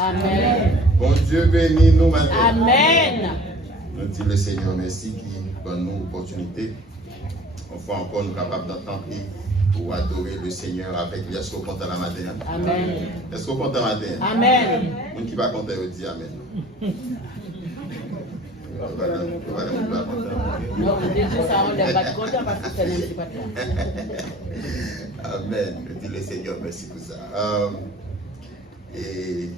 Amen. Bon Dieu bénit nous maintenant. Amen. Nous disons le Seigneur merci qui donne nous l'opportunité. Une fois encore, nous sommes capables d'entendre pour adorer le Seigneur avec lui. Est-ce qu'on compte la matin? Amen. Est-ce qu'on compte la matin? Amen. Nous qui va compter, on dit Amen. Non, déjà, ça, on n'est pas content parce que c'est même pas Amen. Je dis le Seigneur merci pour ça. Et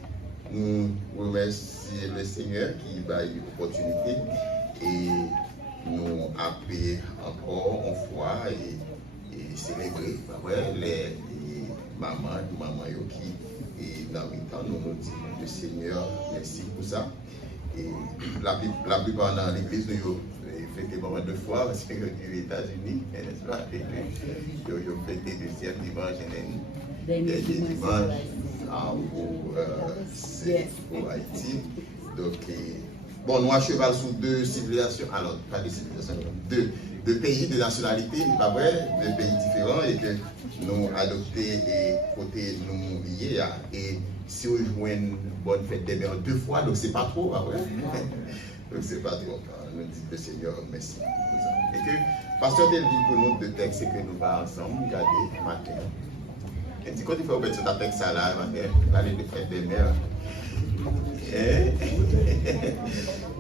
nous remercions le Seigneur qui va eu l'opportunité et nous appeler encore une fois et célébrer les mamans qui et dans le temps nous nous disons le Seigneur merci pour ça. Et la plupart dans l'église nous effectivement 2 fois parce que aux États-Unis, n'est-ce pas? Ils ont fêté le deuxième dimanche et le dimanche pour Haïti. Donc, bon, nous à cheval sur 2 civilisations, alors pas 2 civilisations, 2 pays de nationalité, pas vrai, 2 pays différents et que nous adoptés et côté nous liés et si on joue une bonne fête des mères 2 fois, donc c'est pas trop, pas vrai? Donc c'est pas trop. Nous disons le Seigneur merci pour ça. Et que Pasteur Tel dit pour nous 2 textes que nous allons ensemble regarder matin. Et dit quand il faut mettre ta texte ça là, parler de fête des mères.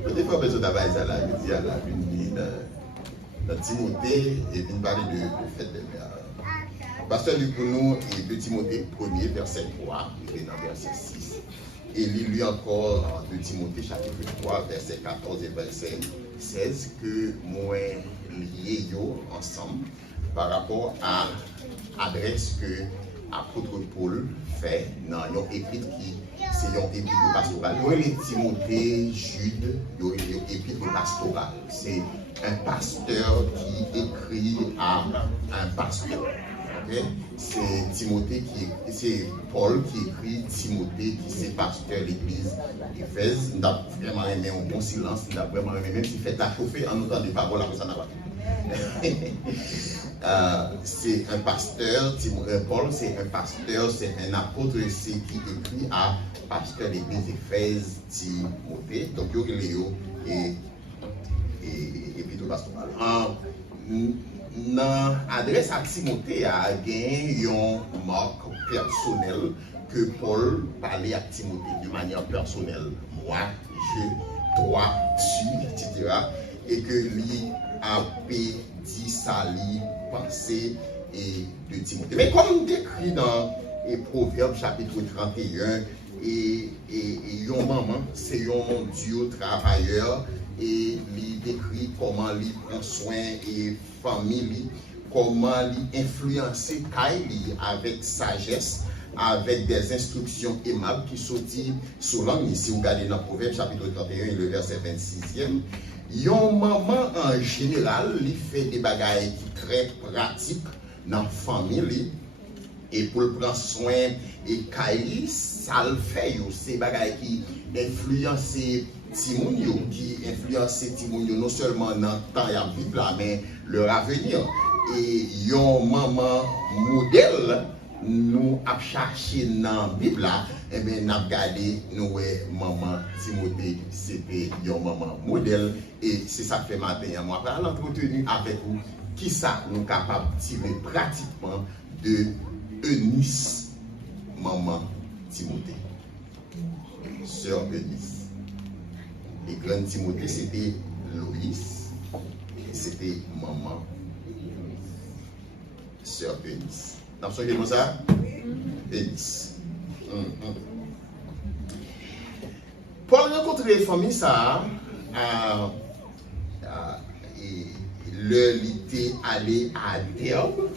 Quand il faut mettre ta base ça là, il dit à la une dans Timothée et puis parler de fête des mères. Pasteur lit pour nous et de Timothée 1er verset 3 et dans verset 6. Et lit encore de Timothée chapitre 3 verset 14 et verset 16 que moi lié ensemble par rapport à l'adresse que l'apôtre Paul fait dans une épître qui c'est une épître pastorale. Il y a les Timothée, Jude, il y a une épître pastorale. C'est un pasteur qui écrit à un pasteur. Okay? C'est Paul qui écrit Timothée, qui c'est pasteur de l'église Éphèse. Nous avons vraiment aimé un bon silence, nous avons vraiment aimé, même si fait à chauffer en entendant des paroles, après ça n'a pas. C'est un pasteur, Paul c'est un pasteur, c'est un apôtre, c'est qui écrit à pasteur de l'église Éphèse, Timothée. Donc il y a Léo et puis tout pastoral. Dans l'adresse à Timothée, il y a une marque personnelle que Paul parlait à Timothée de manière personnelle. Moi, je, toi, tu, etc. Et que lui a dit ça, lui, pensée et de Timothée. Mais comme décrit dans Proverbes chapitre 31, et yon maman, c'est un duo travailleur. Et il décrit comment il prend soin et famille, comment il influence Kylie avec sagesse, avec des instructions aimables qui sortent sous langue. Si vous regardez dans Proverbe chapitre 31, le verset 26e, yon maman en général, il fait des bagailles très pratiques dans la famille. Et pour prendre soin et Kylie, ça le fait, c'est des bagailles qui influencent Timounio, qui influence Timounio non seulement dans le temps et la vie, mais leur avenir. Et yon maman modèle, nous avons cherché dans la Bible, et bien nous avons regardé, nous maman Timothée, c'était yon maman modèle. Et c'est ça que fait matin, moi, après l'entretenu avec vous, qui ça nous capable de tirer pratiquement de Eunice, maman Timothée, sœur Eunice. Les grands Timothée, c'était Loïs, et c'était maman, sœur Eunice. Vous vous souvenez de ça? Eunice. Pour rencontrer les familles, ça, le était allé à Derbe.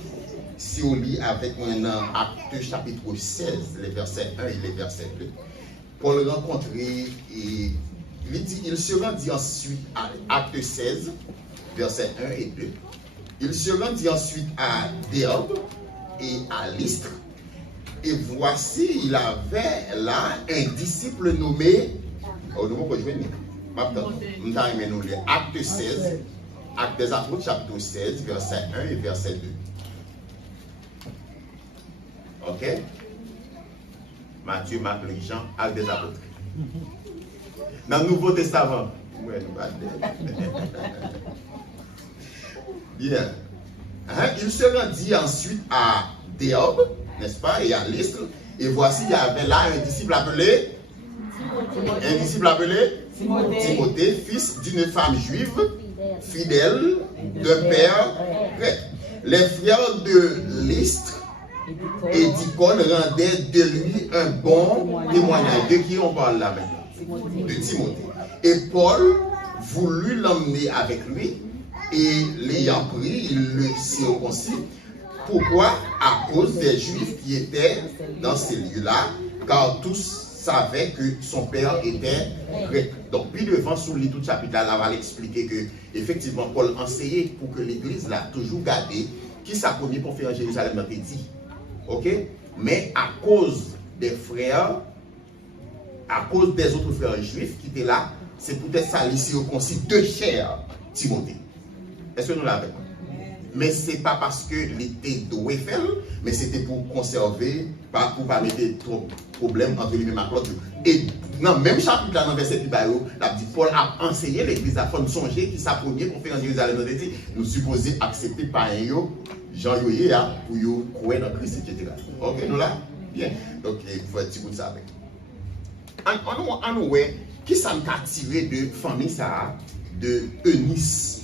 Si on lit avec moi dans Actes chapitre 16, les versets 1 et les versets 2, Paul rencontrer et il se rendit ensuite à Acte 16, versets 1 et 2. Il se rendit ensuite à Derbe et à Lystre. Et voici, il avait là un disciple nommé. Acte 16, Acte des Apôtres, chapitre 16, verset 1 et verset 2. Ok? Matthieu, Marc, Luc, Jean, Actes des Apôtres. Dans le Nouveau Testament, ouais, nous pas bien. Hein? Il se rendit ensuite à Déobe, n'est-ce pas, et à Lystre. Et voici, il y avait là un disciple appelé Timothée, fils d'une femme juive, fidèle, de père grec. Les frères de Lystre et d'Icône rendaient de lui un bon témoignage. De qui on parle là maintenant? De Timothée. Et Paul voulut l'emmener avec lui, et l'ayant pris, il le circoncit. Pourquoi? À cause des Juifs qui étaient dans ces lieux-là, car tous savaient que son père était grec. Donc, puis devant, sous le tout chapitre là, va l'expliquer que, effectivement, Paul enseignait pour que l'Église l'a toujours gardé, qui sa première conférence à Jérusalem n'a dit. Ok? Mais à cause des frères, à cause des autres frères juifs qui étaient là, c'est peut-être ça ici au concile de chair, Timothée. Est-ce que nous l'avons? Mais ce n'est pas parce que l'été doué faire, mais c'était pour conserver, pour ne pas mettre trop de problèmes entre lui et Maclot. Et dans le même chapitre, dans le verset du Bayo, Paul a enseigné l'Église à faire songer qui sa première conférence de Jérusalem, nous supposons accepter par eux, Jean Yoye, pour eux croire dans Christ, etc. Ok, nous là? Bien. Donc, il faut un petit bout de ça avec. En ouais, qui ça m'a tiré de famille ça, de Eunice,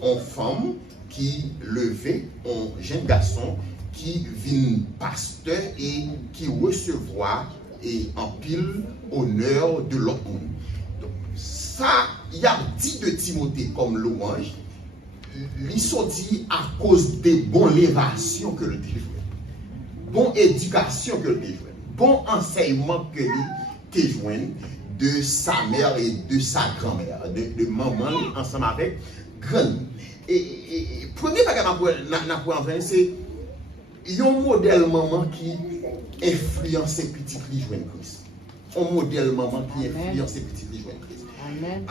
en femme qui levait un jeune garçon qui vient pasteur et qui recevoir et en pile honneur de l'autre monde. Donc, ça, il y a dit de Timothée comme louange, il sorti à cause des bonnes lévations que le déjouait, bonne éducation que le déjouait, bon enseignement que le déjouait de sa mère et de sa grand-mère, de maman ensemble avec grand. Et premier bagage que c'est un modèle maman qui influence ses petits filles joindre Christ. Un modèle maman qui influence ses petits filles joindre Christ. Amen.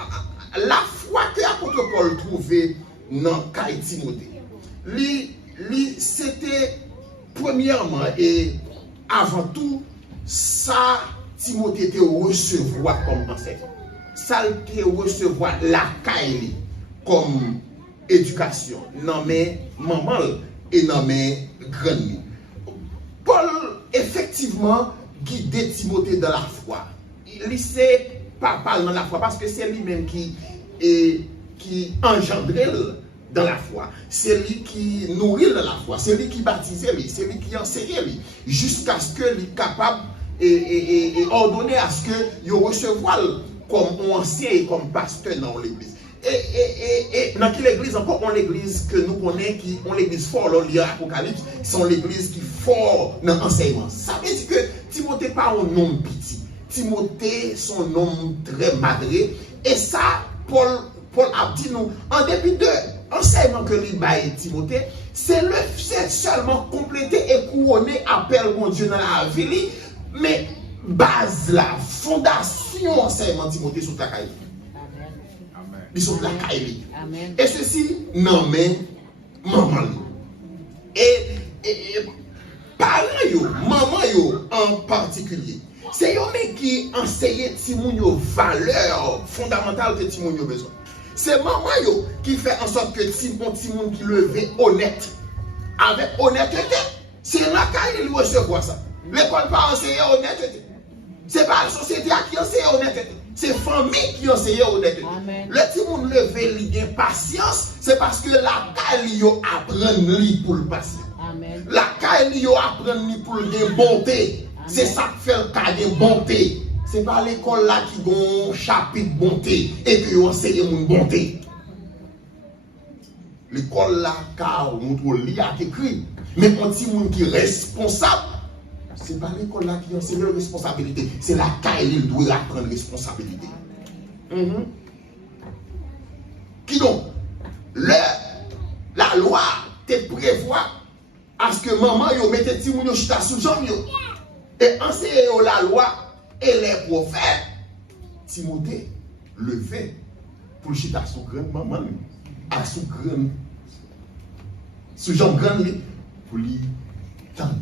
La foi que l'apôtre Paul trouvait dans Caï Timothée, c'était premièrement et avant tout ça Timothée était recevoir comme enseignant. Ça était recevoir la Caï comme éducation, non mais maman et non mais grand. Paul effectivement guidait Timothée dans la foi. Il sait pas parler dans la foi parce que c'est lui-même qui engendrait dans la foi. C'est lui qui nourrit dans la foi. C'est lui qui baptisait lui. C'est lui qui enseignait lui. Jusqu'à ce qu'il soit capable et ordonner à ce que il recevoir comme ancien et comme pasteur dans l'église. Et dans quelle église encore? On l'église que nous connaissons, qui on l'église fort, l'Apocalypse, c'est l'église qui fort dans l'enseignement. Ça veut dire que Timothée n'est pas un homme petit. Timothée, son homme très madré. Et ça, Paul a dit nous, en dépit de l'enseignement que lui baille Timothée, c'est seulement complété et couronné appel mon Dieu dans la vie. Mais base la fondation enseignement Timothée sur ta caille. Ils sont la caille. Et ceci, non mais maman. Et parents yo, maman yo en particulier. C'est eux qui enseignent Timoun valeur fondamentale que Timoun a besoin. C'est maman yo qui fait en sorte que Timoun qui levé honnête, avec honnêteté. C'est la caille qui recevoir ça. L'école pas enseigner honnêteté. C'est pas la société qui enseigne honnêteté. C'est famille qui enseigne honnêteté. Le Timoun levé li gen patience, c'est parce que la caille yo apprend li pour le patient. La caille yo apprend li pour le bonté. C'est ça qui fait le cas de bonté. Ce n'est pas l'école là qui a un chapitre bonté et que vous enseignez mon bonté. L'école là, car on lit à écrit. Mais quand il y a un qui est responsable, ce n'est pas l'école là qui enseigne la responsabilité. C'est la caille qui doit prendre responsabilité. Qui donc? La loi te prévoit à ce que maman yo mette ti moun yo chita sous jambe yo. Et enseigner la loi et les prophètes, Timothée levé pour chita sous grande maman, à sous grande, sous jambe grande, pour lui tendre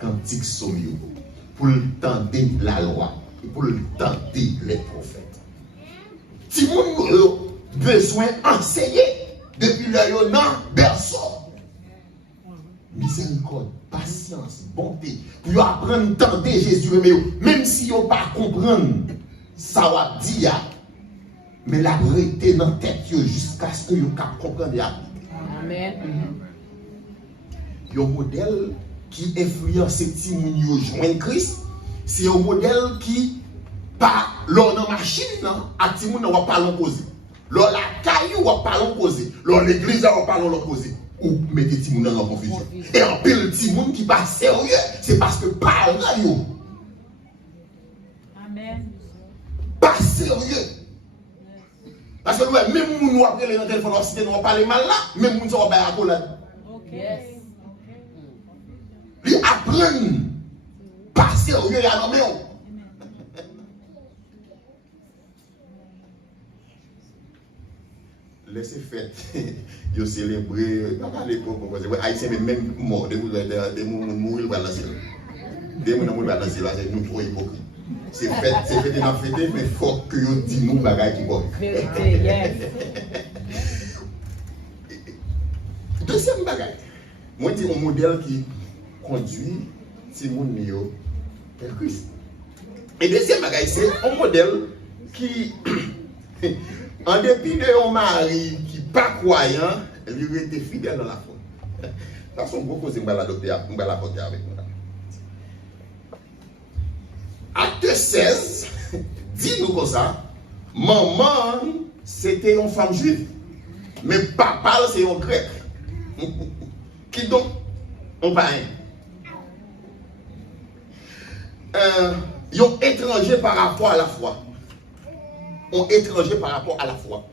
cantique somio, pour le tenter la loi, pour le tenter les prophètes. Si vous avez besoin d'enseigner depuis le non berceau, miséricorde, patience, bonté, pour apprendre à tenter Jésus, même si vous ne pas comprendre, ça va dire, mais la vérité dans la tête jusqu'à ce que vous compreniez la vérité. Amen. Il y a un modèle qui influence ces petits gens joindre Christ. C'est un modèle qui, par l'on en machine, à petit monde, on va pas l'opposer. L'on la caillou, on va pas l'opposer. L'on l'église, on va pas l'opposer. Ou mettez petit monde dans la confusion. Et en pile, petit monde qui pas sérieux, c'est parce que par là, Amen. Pas sérieux. Parce que même nous, après les téléphones, on va parler mal là, même nous, on va parler à collade. Yes. Ils apprennent pas sérieux à nommer. Laissez faire. Ils ont célébré. À l'époque, Haïtien même mort. Des gens mourir dans la ciel. Des gens mourir dans la ciel. C'est nous trop hypocrites. C'est fait dans la fête, mais il faut que vous dites nous bagaille qui vont. Vérité, yes. Deuxième bagaille. Moi, c'est un modèle qui conduit Simon Nio vers Christ. Et deuxième bagaille, c'est un modèle qui, en dépit de un mari qui n'est pas croyant, lui était fidèle dans la foi. De toute façon, beaucoup de choses, on va l'apporter avec nous. Acte 16, dit-nous comme ça, maman, c'était une femme juive, mais papa, c'est un grec. Qui donc, on va ils sont étrangers par rapport à la foi. On étranger par rapport à la foi.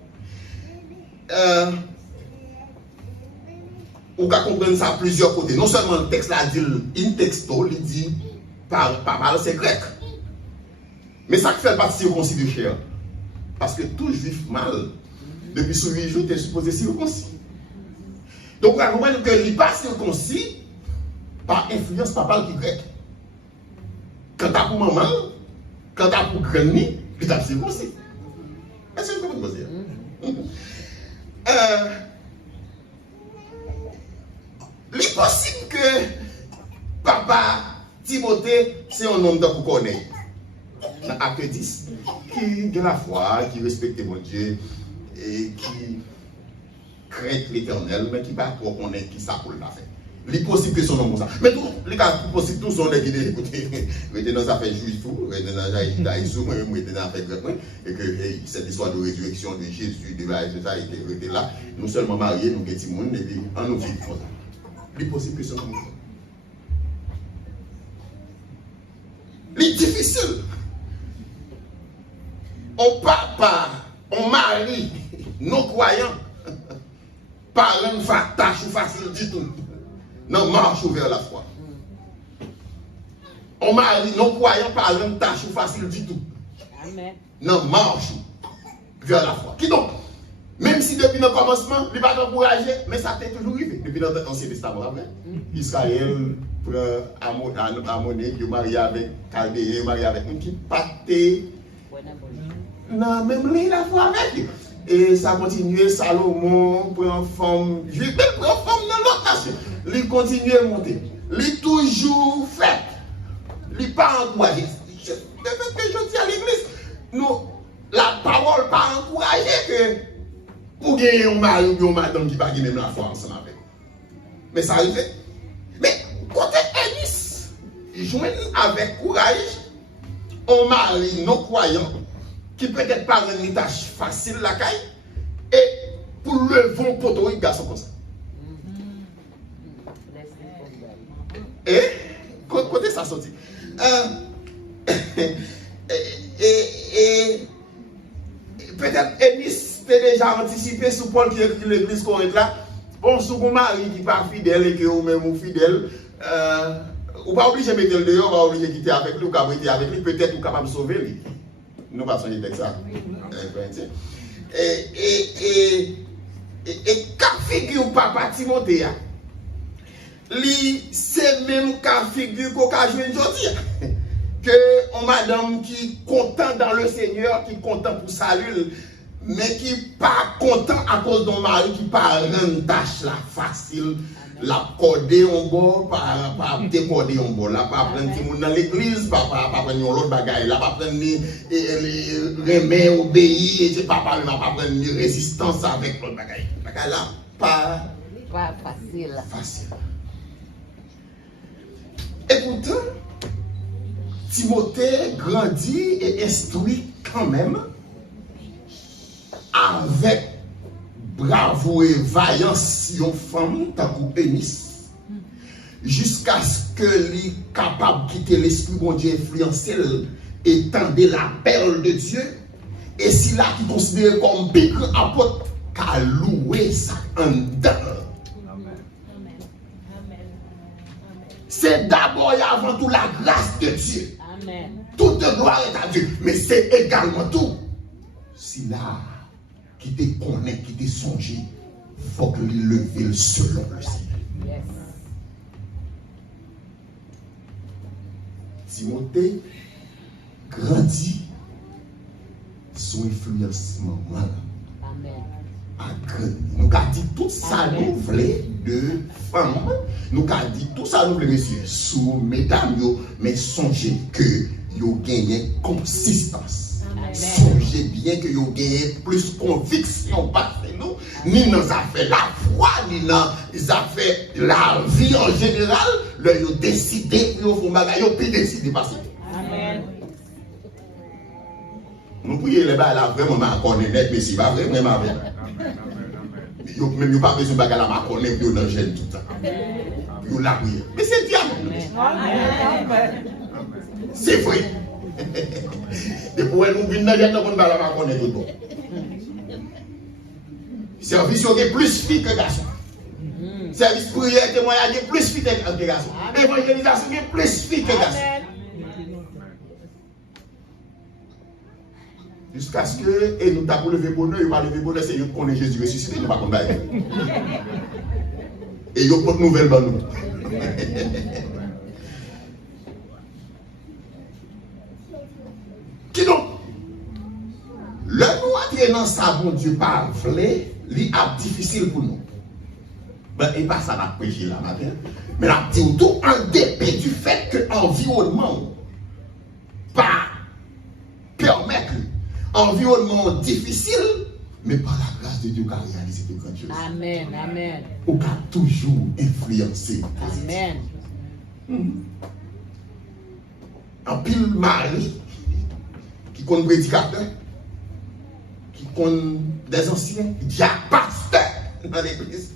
On peut comprendre ça à plusieurs côtés. Non seulement le texte là dit in texto, il dit par c'est grec. Mais ça fait partie circoncis de chair. Parce que tout juif mâle, depuis ce 8 jours, est supposé circoncis. Donc on va comprendre que il n'est pas circoncis par influence papale qui est grec. Quand tu as pour maman, quand tu as pour granny, il est circoncis. Est-ce que vous comprenez? Il est possible que papa Timothée, c'est un homme de connaître. Dans Acte 10, qui a la foi, qui respecte mon Dieu et qui craint l'éternel, mais qui ne va pas trop connaître qui ça pour le faire. Il est possible que son nom comme ça. Mais tout, les cas possibles, tous sont des guidés. Écoutez, vous êtes dans les affaires juives, vous êtes dans les judaïsme, vous êtes dans les affaires grecques, et que cette histoire de résurrection de Jésus, de ça, était là. Nous seulement mariés, nous sommes monde, et puis en nous vivons comme ça. Il est possible que son nom comme ça. Il est difficile. On papa, on mari, non croyants, par une tâche facile du tout. Non, marche vers la foi. On mari, non croyants, par une tâche facile du tout. Amen. Non, marche vers la foi. Qui donc, même si depuis le commencement, il n'est pas encouragé, mais ça t'est toujours arrivé. Depuis l'Ancien Testament, après. Israël, Amoné, il est marié avec Chaldéen, il est marié avec un qui pâté. Non, même lui, il a foi avec. Et ça continue, Salomon, pour une femme juive, même pour une femme dans l'autre nation. Il continue à monter. Il toujours fait. Il pas encouragé. Je dis à l'église, nous, la parole pas encouragé que pour gagner un mari ou une madame qui va gagner même la foi ensemble avec. Mais ça arrive. Mais côté Élis, joindre avec courage, un mari non croyant qui peut-être pas une tâche facile la caille et pour lever un poteau, il garçon comme ça. Et côté ça sorti. Et peut-être Élis peut déjà anticipé sur Paul qui écrit l'église Corinthe là. Bon, si vous mari qui n'est pas fidèle et que vous même ou fidèle, vous pas obligé de mettre le dehors, vous pas obligé de quitter avec lui, ou de avec lui, peut-être vous capable de sauver lui. Nous ne passons pas de ça. Et quand figure papa Timothée, c'est même quand figure qu'on a joué aujourd'hui. que on madame qui content dans le Seigneur, qui content pour salut, mais qui pas content à cause d'un mari qui pas rendre tâche là facile, la corder en bord, pas décorder en bord, là pas prendre tout monde dans l'église, pas prendre l'autre bagaille, là pas prendre les remet obéir, et pas prendre résistance avec l'autre bagaille. Bagaille là pas facile. Facile. Et pourtant, Timothée grandit et instruit quand même avec bravoure et vaillance une femme tant que Eunice, jusqu'à ce que lui capable de quitter l'esprit bon Dieu influentiel et tendre la perle de Dieu, et si là qui considéré comme plus grand apôtre qu'à louer ça en dedans. C'est d'abord et avant tout la grâce de Dieu. Amen. Toute gloire est à Dieu. Mais c'est également tout. Si là, qui te connaît, qui te songe, il faut que lui leve selon le Seigneur. Yes. Timothée grandit sous influence maman. Amen. Nous avons dit tout ça nous voulait de femmes. Nous avons dit tout ça nous voulait messieurs. Sous mesdames, mais songez que vous gagnez consistance. Songez bien que vous gagnez plus conviction pas de nous, ni dans affaires la foi, ni dans les affaires la vie en général. Vous décidez, vous faites bagage, vous pouvez décider passer. Amen. Nous prions les bas là vraiment ma connaître mais c'est pas vraiment vrai. Yo même yo pas besoin de bagarre la connaître yo dans gêne tout le temps. Yo la prière. Mais c'est diable. Amen. C'est vrai. Et pour nous venir dans gêne on va la connaître tout. Service est plus fille que garçon. Service prière témoignage est plus fille que garçon. Évangélisation est plus fille que garçon. Jusqu'à ce que, et nous t'avons levé bonheur, il va lever bonheur, c'est nous qui connaissons Jésus ressuscité, nous ne pouvons pas. Et il y a pas de nouvelles dans nous. Qui donc? Le nous entrer dans ça, bon Dieu, par vrai, c'est difficile pour nous. Ben, et pas ça, la prêcher là, matin. Mais la dit tout en dépit du fait que l'environnement pas permettre environnement difficile, mais par la grâce de Dieu qui a réalisé de grandes choses. Amen. Amen. Ou qui a toujours influencé. Amen. En pile mari, qui compte prédicateur, qui compte des anciens, qui a pasteur dans l'église.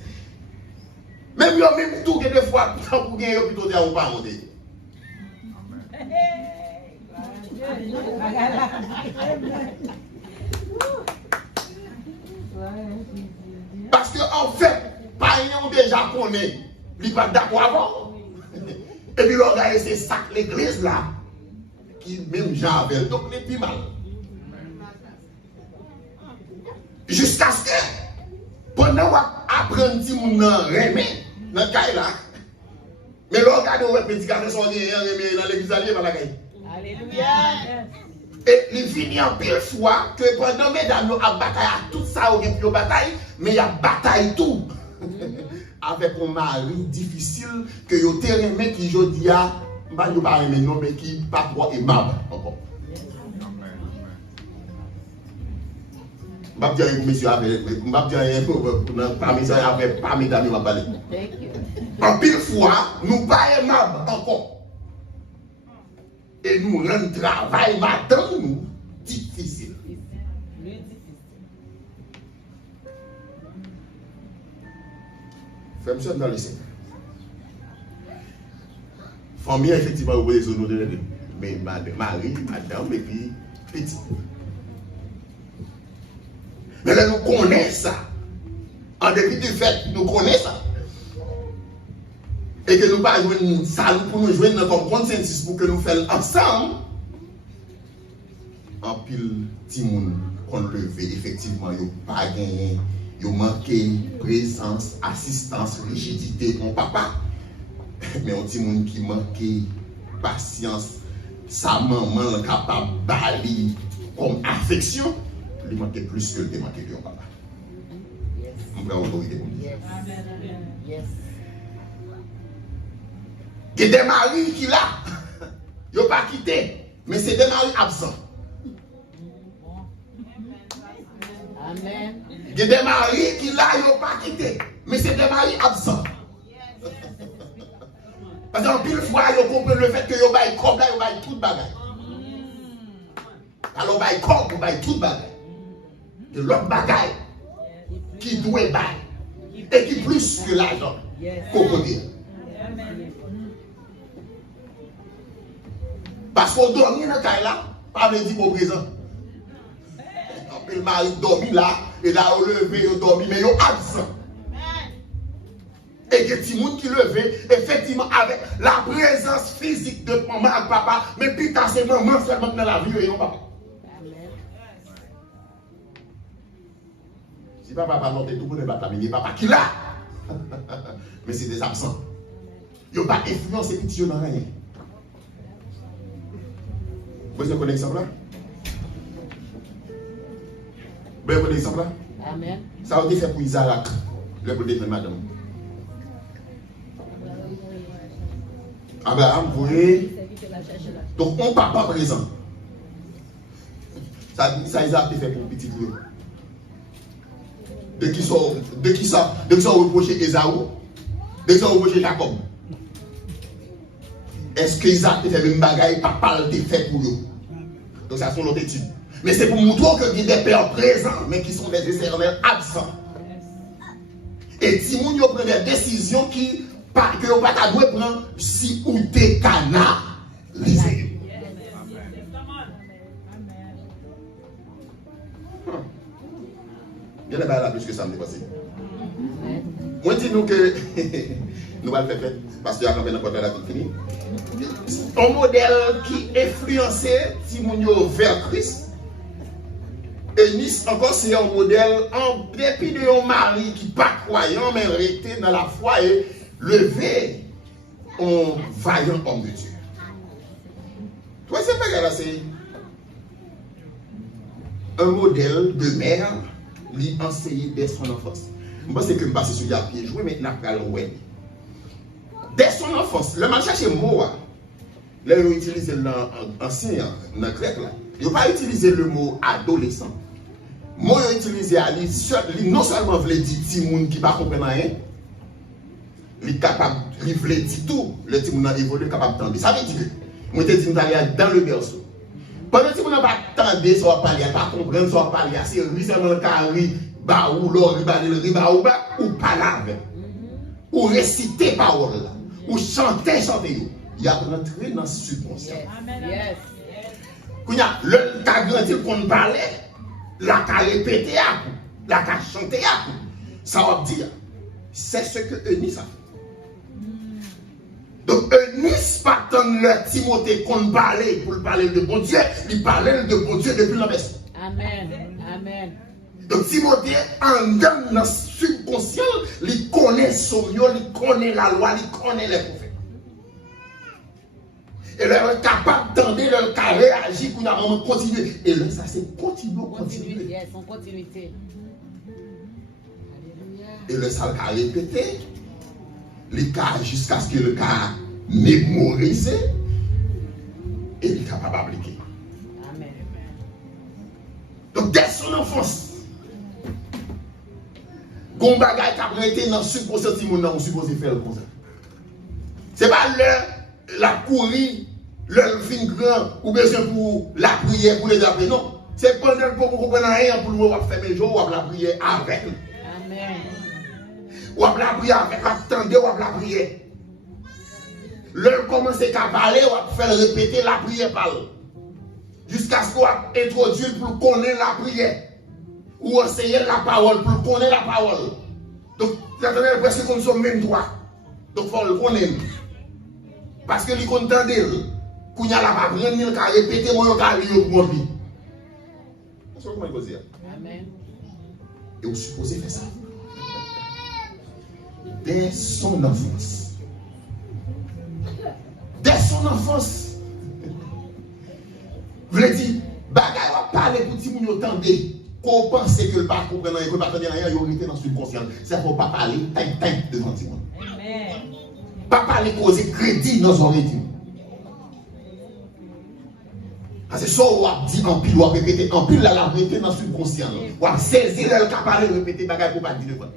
Même yo même tout que des fois, pour gagner plutôt des ou pas monter. Parce que en fait, pas déjà connaît, il pas d'accord avant. Et puis l'organe c'est ça l'église là, qui même j'avais donc les plus mal. Jusqu'à ce que pendant qu'on apprend si mon remé dans le cas là, mais l'organe on prédicateur sont remé dans l'église alliée par la caille. Alléluia. Et il finit en pile fois que pendant mesdames nous a bataille à tout ça, on a bataille, mais il y a bataille tout. Avec un mari difficile que yo terrain qui jodi a pas yo pas aimer non mais qui pas trop aimable encore. M'pa dire monsieur avec m'pa dire parmi ça avec parmi d'amis m'a parler. En pile fois nous pas aimable encore. Et nous rendons travail matin nous difficile. Femme dans le Seigneur. Famille, effectivement, vous voyez nous de mais mari, madame, et puis petit. Mais là, nous connaissons ça. En dépit du fait que nous connaissons ça. Et que nous ne pas jouer ça pour nous jouer dans notre consensus pour que nous fassions ensemble. En pile, petit monde qu'on levé, effectivement, il n'y a pas gagné. Il manqué présence, assistance, rigidité, mon papa. Mais un petit monde qui manquait patience, sa maman est capable de bali comme affection, il manque plus que le manque de papa. On prend autorité pour lui. Yes. Il y a des maris qui là, ils n'ont pas quitté, mais c'est des maris absents. Amen. Il y a des maris qui là, ils n'ont pas quitté, mais c'est des maris absents. Parce qu'en pile fois, ils comprennent le fait que ils baillent comme là, ils baillent tout bagaille. Alors, ils baillent comme, ils baillent tout bagaille. De l'autre bagaille qui doit bailler et qui plus que l'argent qu'on peut dire. Parce qu'on dormit dans le cas là, pas me dire au présent. Le mari dormi là, et là, on levé, on dormi, mais on absent. Et que tout le monde qui levé, effectivement, avec la présence physique de maman et papa, mais puis quand c'est maman seulement dans la vie, et non papa. Si papa va monter tout le monde n'est pas terminé, papa qui là? Mais c'est des absents. Ils n'ont pas influencé les petits dans rien. Vous voyez ce exemple là? Vous voyez l'exemple là? Amen. Ça a été fait pour Isaac, le pour défendre madame. Abraham, vous voyez? Donc, mon papa présent. Ça Isaac a été fait pour petit Dieu. De qui ça reproché Esaü? De qui ça reproché Jacob? Est-ce que Isaac a fait une bagaille, papa l'a fait pour eux? Donc, ça sont l'autre étude. Mais c'est pour montrer que il y a des pères présents, mais qui sont des éternels absents. Et si vous prenez des décisions que vous ne pouvez pas prendre si vous êtes canalisé. Il y en a pas là plus que ça me dépasse. Moi, dis-nous que nous allons faire parce que nous avons la vie finie. Un modèle qui influençait Timounio vers Christ. Et Nice, encore, c'est un modèle, en dépit de un mari qui n'est pas croyant, mais resté dans la foi et levé un vaillant homme de Dieu. Toi, c'est pas grave, c'est un modèle de mère lui enseigner dès son enfance. Moi, c'est que je passe sur la pied jouer, maintenant, je vais dès son enfance, le mal chercher mot, là, ils ont utilisé l'ancien, dans le grec, là. Ils n'ont pas utilisé le mot adolescent. Moi, ils ont utilisé non seulement veut dire petit monde qui ne comprend rien, il est capable, il veut dire tout, le petit monde a évolué, capable d'entendre. Ça veut dire que, moi, je dis dans le berceau. Pendant que tu n'as pas entendu, ça va parler, pas comprendre, ça va parler, c'est seulement le carré, ou l'or, ou parler, ou réciter parole, ou chanter. Il y a rentré dans ce subconscient. Yes. Quand le cas grandi qu'on parlait, la cas répété, la cas chanté, ça va dire, c'est ce que Eunice a fait. Donc Eunice pas tant le Timothée qu'on parlait pour parler de bon Dieu, il parlait de bon Dieu depuis la maison. Amen. Amen. Donc Timothée, en dans le subconscient, il connaît son mieux, il connaît la loi, il connaît les prophètes. Et là, est capable d'entendre, le cas réagir, qu'on a vraiment continué. Et là, ça c'est continuer. Yes, en continuité. Et le ça a répété, le cas jusqu'à ce que le cas mémorisé, et il est capable d'appliquer. Amen. Donc, dès son enfance, qu'on bagaille qui a été dans le subconscient, on suppose faire comme ça. Ce n'est pas la courir, le fin grand, ou besoin pour la prière, pour les appeler. Non. C'est pendant que vous ne comprenez rien pour nous faire mes jours, ou la prière avec. Amen. Ou la prière avec, attendez, ou la prière. Le commencer à parler, ou faire répéter la prière par jusqu'à ce qu'on introduise pour connaître la prière. Ou enseigner la parole pour connaître la parole. Donc, c'est presque comme ça, même droit. Donc, il faut le connaître. Parce que les contents d'elle, qu'on y a la parole, il a répété, moi, il a répété pour moi. C'est comment il faut dire. Amen. Et vous supposez faire ça. Dès son enfance. Dès son enfance. voulez dire, bagay va parler pour ti moun yo tande, qu'on pense que le pas comprendre rien, que pas tande rien, yo rete dans subconscient. Ça faut pas parler taille devant ti moun. Amen. Pas parler causer crédit dans son oreille. Parce que ça, on a dit en pile, on a répété en pile, la vérité dans le subconscient. On a saisi le capable de répéter bagay pour pas dire de quoi.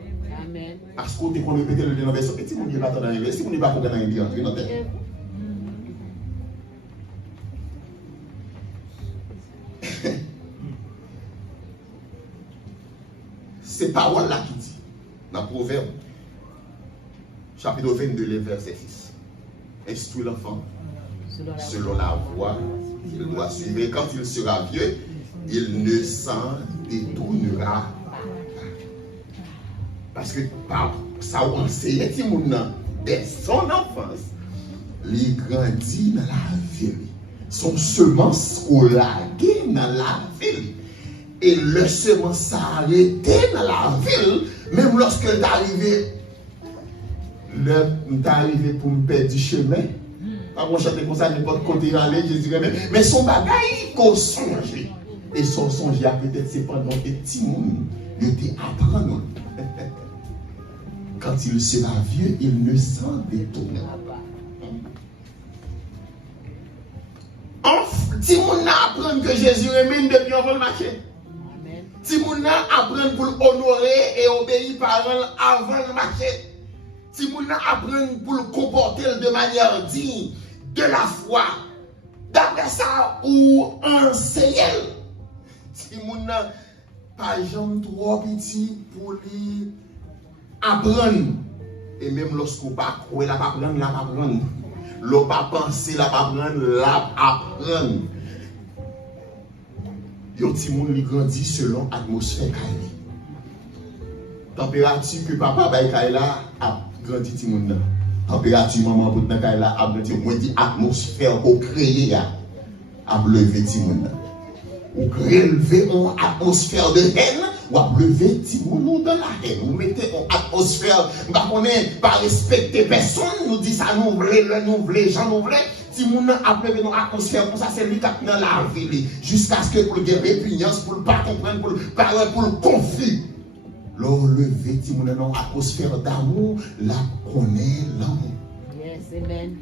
Amen. Parce qu'on a répété le dans la version, et si on n'est pas dans la version, si on n'est pas pour gagner un bien, entrer dans la tête. C'est parole là qui dit, dans Proverbe, chapitre 22, le verset 6. Instruis l'enfant selon la voie qu'il doit suivre. Et quand il sera vieux, il ne s'en détournera pas. Parce que par ça, on sait dès son enfance, il grandit dans la ville. Son semence au lagué dans la ville. Et le semence s'arrêté dans la ville, même lorsque est arrivé pour me perdre du chemin. Pas mon chanter comme ça, n'importe côté aller, je dirais, mais son bagage qu'on songe. Et son songe, peut-être c'est pendant que petit monde, il était apprendre. Quand il sera vieux, il ne s'en détournera pas. Si mon apprend que Jésus remène depuis avant le marché. Si mon apprend pour honorer et obéir parents avant le marché. Si mon apprend pour le comporter de manière digne de la foi. D'après ça, ou enseigner. Si mon pas jamais trop petit pour lui apprendre. Et même lorsqu'on pas croire, la pas apprendre, la pas apprendre. L'on pas penser, la pas apprendre, la apprendre. Yon ti moun li grandit selon l'atmosphère kaili. Température que papa bay kaila a grandi ti moun nan. Température maman bout nan kaila a grandi. Moi dit atmosphère qu'on créé a levé ti moun nan. Ou relever une atmosphère de haine, ou a lever ti moun dans la haine. Ou mettez une atmosphère, on est pas respecter personne, nous dit ça nous voulons, gens nous voulons. Si moun a levé une atmosphère pour ça, c'est lui qui a dans la vie, jusqu'à ce que pour le répugnance, pour le pas comprendre, pour le parler, pour le conflit. L'on levé ti moun dans atmosphère d'amour, la connaît l'amour. Yes, amen.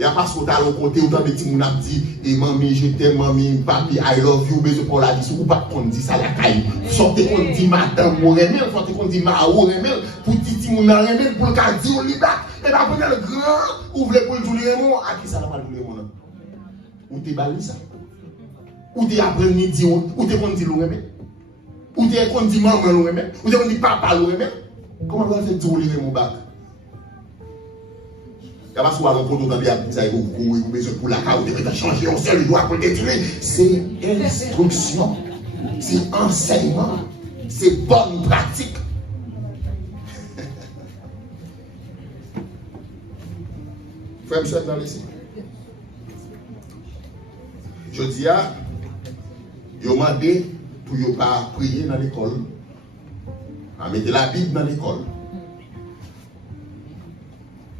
Et à part ce qu'on a au côté, autant de petits moun a dit, et mamie, je t'aime, mamie, papi, I love you, mais je pour la dire, ou pas qu'on dit ça la caille. Sortez qu'on dit madame, ou remel, sortez qu'on dit ma ou remel, pour petit moun a remel, pour le cas dit, ou libat, et pas prendre le grand, ou voulez pour le jouer remel, à qui ça n'a pas le jouer remel? Ou t'es bali ça? Ou t'es apprendre midi, ou t'es qu'on dit le remel? Ou t'es qu'on dit maman le remel? Ou t'es qu'on dit papa le remel? Comment on va faire jouer le remel bac? Il n'y a pas souvent un produit dans le besoin pour la carte, vous devez changer, on seul doit pour détruire. C'est instruction, c'est enseignement, c'est bonne pratique. Frère Michel dans ici. Je dis à, vous demandez pour ne pas prier dans l'école, à mettre la Bible dans l'école.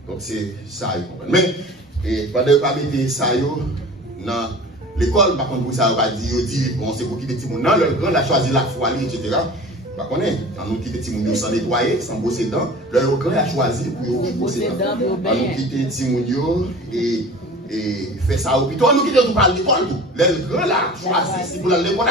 Donc c'est ça. Mais pendant que vous mettez ça dans l'école, par contre, vous ne pas dire, bon, c'est pour qui petit monde. Non, le grand a choisi la foi, etc. Par contre, quand nous quittons petit monde sans nettoyer, sans bosser dedans, le grand a choisi pour bosser dedans. Quand nous quittons petit monde et faire ça au hôpital, nous quittons tout par l'école. Le grand a choisi, si vous l'avez l'école,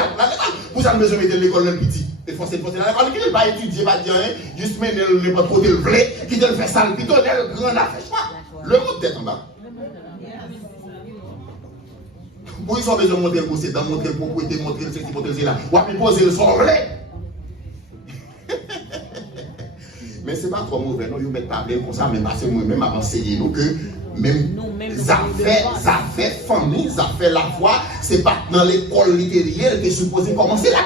vous avez besoin de mettre l'école le petit. Et forcer dans l'école, qui ne va pas étudier, pas dire rien, juste mettre le pas côté le vrai, qui doit faire ça le plutôt, le grand a fait choix. Le mot tête en bas. Pour ils ont besoin de montrer le possédant, montrer le propriété, montrer le ceci, montrer là. Ou après poser le son vrai. Mais ce n'est pas trop mauvais, non, ils ne mettent pas bien comme ça, mais parce que moi-même, à enseigner nous que même ça fait famille, ça fait la foi, c'est pas dans l'école littéraire que supposé commencer là.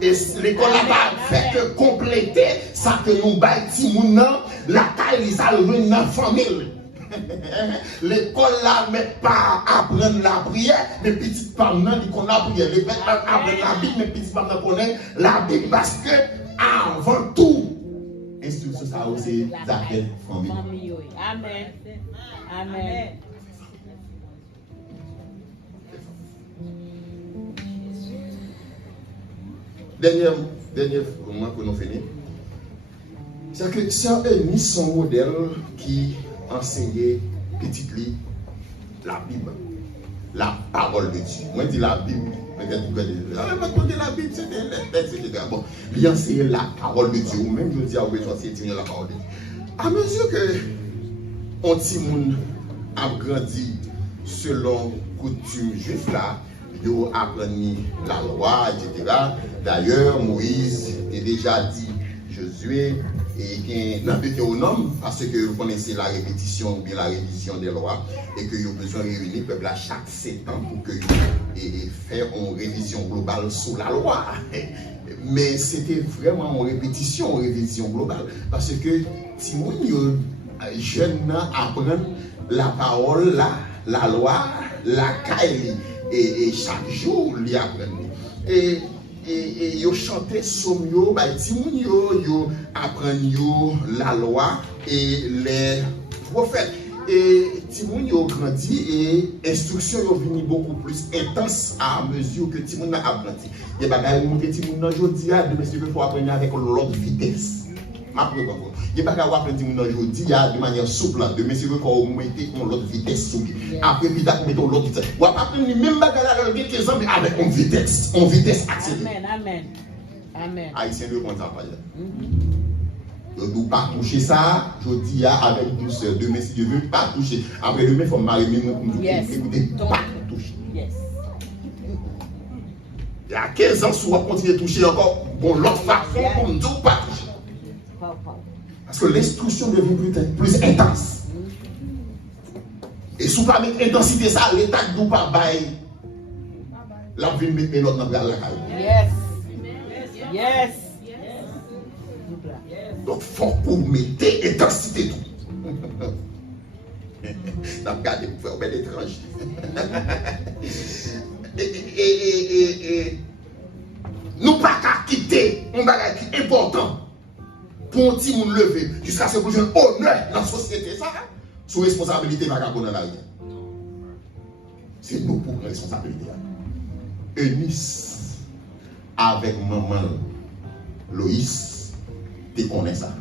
Et l'école n'a pas fait que compléter ça que nous bâtissons, la taille, ils arrivent dans la famille. L'école là, mais pas apprendre la prière, mais petit parents dit qu'on a prière. Les pères apprennent la Bible, mais petit parents connaissent la Bible parce que avant tout, instruction ça aussi, ça fait famille. Amen. Amen. dernier moment pour nous finir. C'est que Sœur Eunice, son modèle qui enseignait petite lit la Bible, la parole de Dieu. Moi, je dis la Bible. La Bible, c'est etc. Bon, il enseignait la parole de Dieu. Ou même, je dis à vous, c'est la parole de Dieu. À mesure que on petit monde a grandi selon coutume juif là, ils appris la loi, etc. D'ailleurs, Moïse a déjà dit Josué et dans Deutéronome, parce que vous connaissez la répétition ou bien la révision des lois, et que vous avez besoin de réunir le peuple à chaque 7 ans pour que vous fassiez une révision globale sous la loi. Mais c'était vraiment une répétition, une révision globale, parce que Timon, jeune apprend la parole, la loi, la caille, et chaque jour, il apprend. Et yo chantait somme yo, bah Timon yo apprend la loi et les prophètes. Et Timon yo grandi et instruction yo vini beaucoup plus intense à mesure que Timon a appris. Et bagay ou monter Timon nan jodi a, de monsieur il faut apprendre avec l'autre vitesse. Ma preuve encore. Il pas qu'à apprendre Timon nan jodi a de manière souple, de monsieur il faut monter l'autre vitesse souple. Après puis d'accord mettre l'autre vitesse. Ou pas apprendre même bagay là le 15 ans mais avec une vitesse accélérée. Amen. Haïtien de compte ça pas. Je ne dois pas toucher ça, je dis avec douceur. Demain, si je ne veux pas toucher, après demain, il faut marier pour écoutez, pas toucher. Yes. Il y a 15 ans, si on continue de toucher encore, bon, l'autre façon, on ne doit pas toucher. Parce que l'instruction devient plus intense. Et si on ne pas mettre intensité, ça, l'État ne doit pas bailler. Là, on vient mettre mes notes dans la caille. Yes. Yes. Donc, il faut qu'on mette intensité tout. N'a pas gardé pour faire belle étrange. Nous pas qu'à quitter un bagage important pour un petit monde lever jusqu'à ce que j'ai un honneur dans la société. Ça, sous responsabilité, va qu'à connaître la vie. C'est nous pour prendre responsabilité. Eunice, avec maman Loïs, tu connais ça.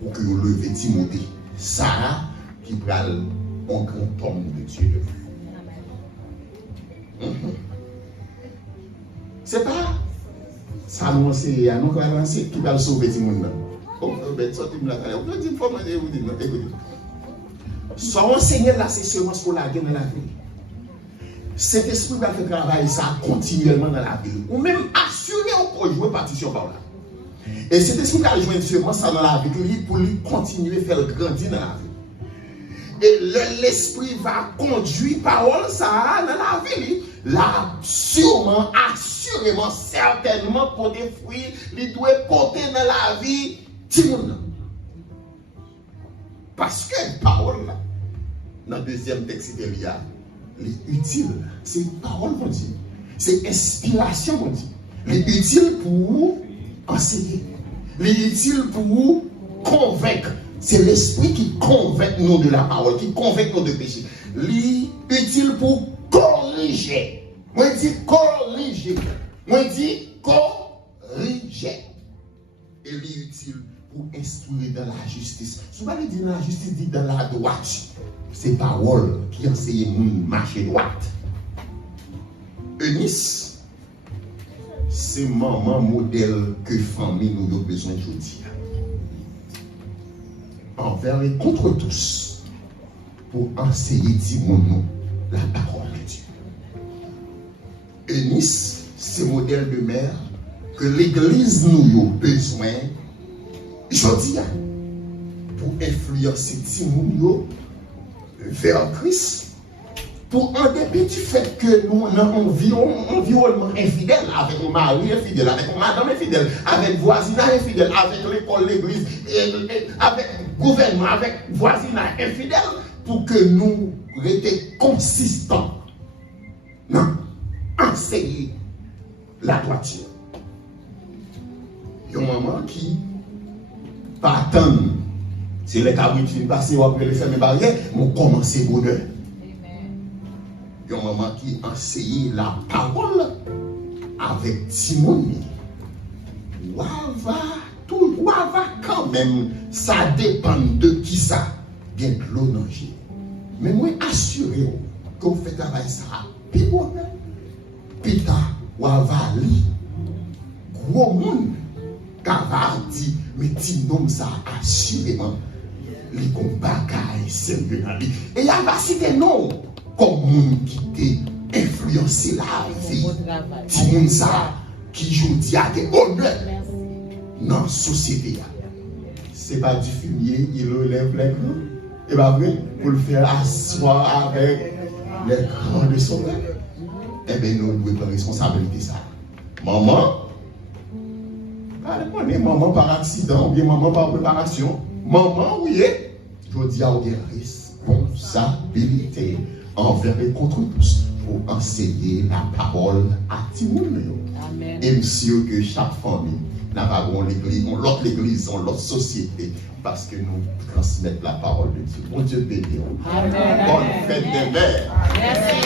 Pour que vous levez Timothée. Sarah, qui prend un grand homme de Dieu. C'est pas ça nous c'est à nous avancer qui va le sauver Timothée. Comme ben sortez-moi là. On dit faut demander vous dire écoutez. Soit enseigner là c'est seulement pour la guerre dans la vie. Cet esprit va faire travailler ça continuellement dans la vie. Ou même assurer encore jouer partition par là. Et cet esprit va jouer seulement ça dans la vie pour lui continuer à faire grandir dans la vie. Et l'esprit va conduire parole ça dans la vie. Là, sûrement, assurément, certainement, pour des fruits, il doit porter dans la vie tout le monde. Parce que parole là, dans le deuxième texte, il y a utile. C'est parole, mon Dieu. C'est inspiration, mon Dieu. Il est utile pour enseigner. Il est utile pour convaincre. C'est l'esprit qui convainc nous de la parole, qui convainc nous de péché. Il est utile pour corriger. Moi, je dis corriger. Moi, je dis corriger. Et il est utile pour instruire dans la justice. Souvent, il dit dans la justice, il dit dans la droite. C'est parole qui enseigne nous marcher droite. Eunice, c'est maman modèle que famille nous avons besoin aujourd'hui. Envers et contre tous, pour enseigner nous la parole de Dieu. Eunice, c'est modèle de mère que l'Église nous a besoin aujourd'hui pour influencer Timoun vers Christ. Pour en dépit du fait que nous avons un environnement infidèle, avec un mari infidèle, avec une madame infidèle, avec voisinage infidèle, avec l'école, l'église, avec le gouvernement, avec voisinage infidèle, pour que nous restions consistants dans enseigner la droiture. Il y a un maman qui pas attendre, c'est les cabris qui passent après les fermes barrières, vont commencer bonheur. Il y a un maman qui enseigne la parole avec Timothée. Tout va quand même, ça dépend de qui ça. Bien de l'eau dans le jeu. Mais moi, assurez-vous que vous faites travail ça. Puis bon, Pita, Wava, li. Gros monde, Kavar dit, mais ti nom ça assurément. Les bagailles sérieux dans lui. Et il y a pas cité non comme monde qui t'a influencé la vie. Ti moun ça qui jodi a des honneur dans la société. C'est pas du fumier, il relève les grands. Et pas vrai, pour le faire asseoir avec les grands de son peuple. Eh bien, nous devons prendre responsabilité ça. Maman, maman par accident ou bien maman par préparation. Maman, oui, je dis à vous responsabilité envers et contre tous pour enseigner la parole à tout le monde. Et monsieur que chaque famille n'a pas l'église, l'autre église, l'autre société, parce que nous transmettons la parole de Dieu. Bon Dieu béni. Bonne fête des mères. Merci.